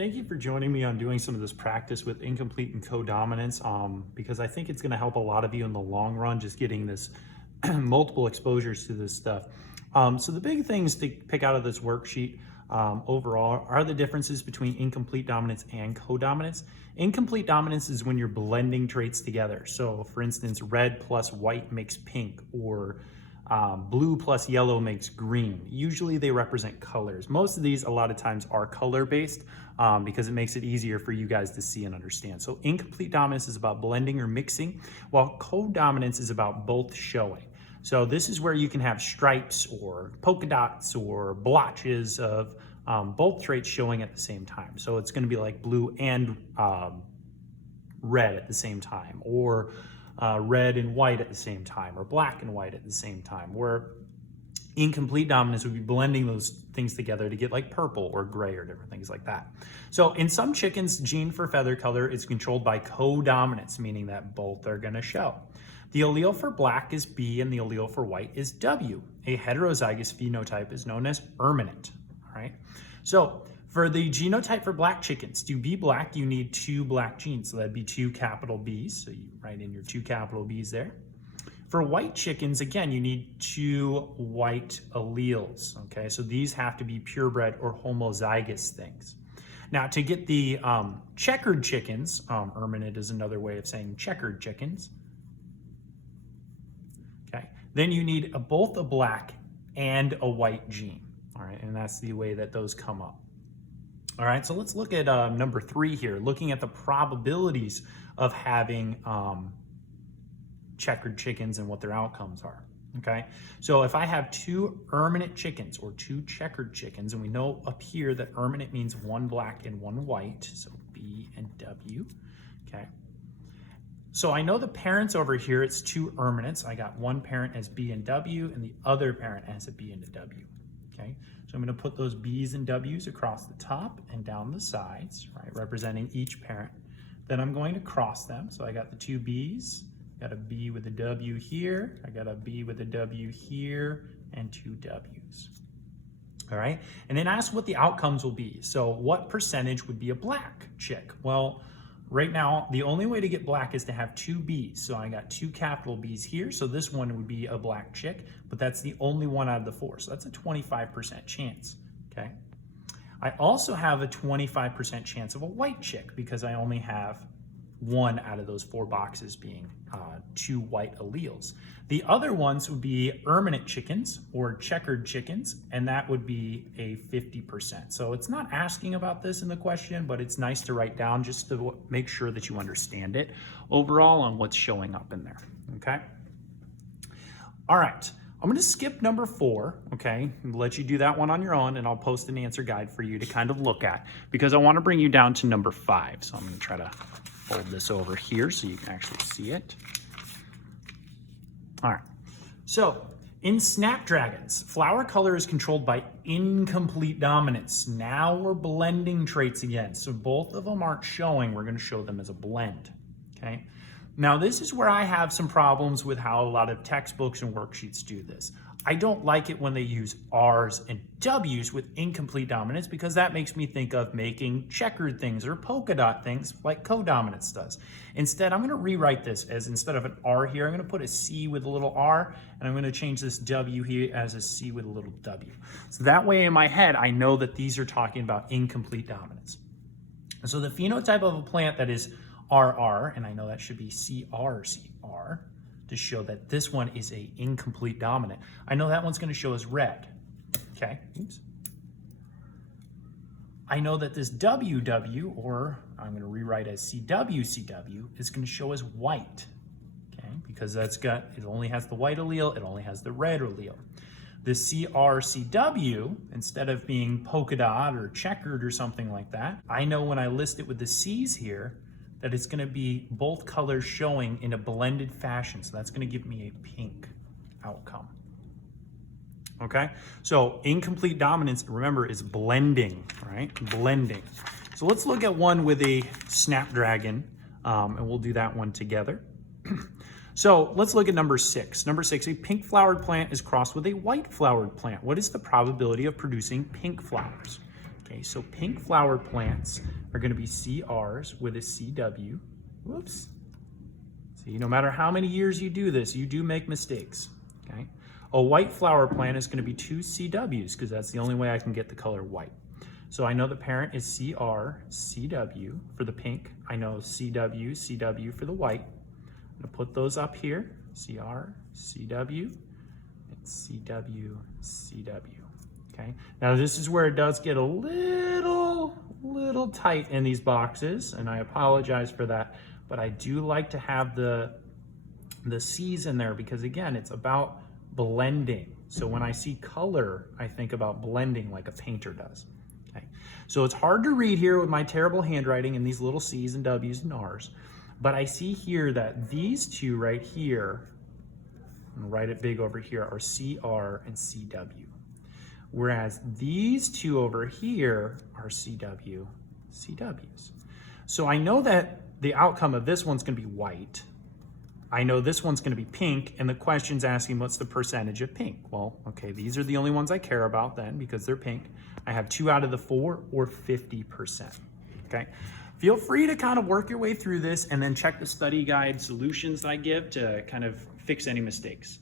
Thank you for joining me on doing some of this practice with incomplete and codominance because I think it's going to help a lot of you in the long run, just getting this multiple exposures to this stuff. So the big things to pick out of this worksheet overall are the differences between incomplete dominance and codominance. Incomplete dominance is when you're blending traits together. So for instance, red plus white makes pink, or blue plus yellow makes green. Usually they represent colors. Most of these a lot of times are color based because it makes it easier for you guys to see and understand. So incomplete dominance is about blending or mixing, while codominance is about both showing. So this is where you can have stripes or polka dots or blotches of both traits showing at the same time. So it's going to be like blue and red at the same time, or red and white at the same time, or black and white at the same time, where incomplete dominance would be blending those things together to get like purple or gray or different things like that. So in some chickens, gene for feather color is controlled by codominance, meaning that both are going to show. The allele for black is B and the allele for white is W. A heterozygous phenotype is known as erminate. All right. So for the genotype for black chickens, to be black, you need 2 black genes. So that'd be 2 capital B's. So you write in your 2 capital B's there. For white chickens, again, you need 2 white alleles. Okay, so these have to be purebred or homozygous things. Now, to get the checkered chickens, erminate is another way of saying checkered chickens. Okay, then you need both a black and a white gene. All right, and that's the way that those come up. All right, so let's look at number 3 here, looking at the probabilities of having checkered chickens and what their outcomes are. Okay, so if I have 2 erminate chickens or 2 checkered chickens, and we know up here that erminate means 1 black and 1 white, so B and W. Okay, so I know the parents over here, it's 2 erminates. I got one parent as B and W and the other parent as a B and a W. Okay, so I'm going to put those B's and W's across the top and down the sides, right, representing each parent. Then I'm going to cross them. So I got the 2 B's, got a B with a W here, I got a B with a W here, and 2 W's. All right, and then ask what the outcomes will be. So what percentage would be a black chick? Well, right now, the only way to get black is to have 2 B's. So I got 2 capital B's here. So this one would be a black chick, but that's the only one out of the 4. So that's a 25% chance, okay? I also have a 25% chance of a white chick because I only have 1 out of those 4 boxes being 2 white alleles. The other ones would be erminate chickens or checkered chickens, and that would be a 50%. So it's not asking about this in the question, but it's nice to write down just to make sure that you understand it overall on what's showing up in there, okay? All right, I'm gonna skip number 4, okay, and let you do that one on your own, and I'll post an answer guide for you to kind of look at because I wanna bring you down to number 5. So I'm gonna try to fold this over here so you can actually see it. All right, so in snapdragons, flower color is controlled by incomplete dominance. Now we're blending traits again. So both of them aren't showing, we're gonna show them as a blend, okay? Now this is where I have some problems with how a lot of textbooks and worksheets do this. I don't like it when they use R's and W's with incomplete dominance because that makes me think of making checkered things or polka dot things like codominance does. Instead, I'm going to rewrite this as, instead of an R here, I'm going to put a C with a little R, and I'm going to change this W here as a C with a little W. So that way in my head, I know that these are talking about incomplete dominance. So the phenotype of a plant that is RR, and I know that should be CR, to show that this one is a incomplete dominant. I know that one's going to show as red. Okay, oops. I know that this WW, or I'm going to rewrite as CW, is going to show as white. Okay, because it only has the white allele, it only has the red allele. The CRCW, instead of being polka dot or checkered or something like that, I know when I list it with the C's here, that it's gonna be both colors showing in a blended fashion. So that's gonna give me a pink outcome. Okay, so incomplete dominance, remember, is blending, right? Blending. So let's look at one with a snapdragon, and we'll do that one together. So let's look at number 6. Number 6, a pink flowered plant is crossed with a white flowered plant. What is the probability of producing pink flowers? Okay, so pink flowered plants are going to be CRs with a CW. Whoops. See, no matter how many years you do this, you do make mistakes. Okay. A white flower plant is going to be 2 CWs because that's the only way I can get the color white. So I know the parent is CR, CW for the pink. I know CW, CW for the white. I'm going to put those up here. CR, CW, and CW, CW. Okay. Now this is where it does get a little tight in these boxes, and I apologize for that, but I do like to have the C's in there because again, it's about blending. So when I see color, I think about blending like a painter does. Okay. So it's hard to read here with my terrible handwriting and these little C's and W's and R's, but I see here that these two right here, and write it big over here, are CR and CW. Whereas these two over here are CW, CWs. So I know that the outcome of this one's gonna be white. I know this one's gonna be pink, and the question's asking what's the percentage of pink? Well, okay, these are the only ones I care about then because they're pink. I have 2 out of the 4 or 50%, okay? Feel free to kind of work your way through this and then check the study guide solutions I give to kind of fix any mistakes.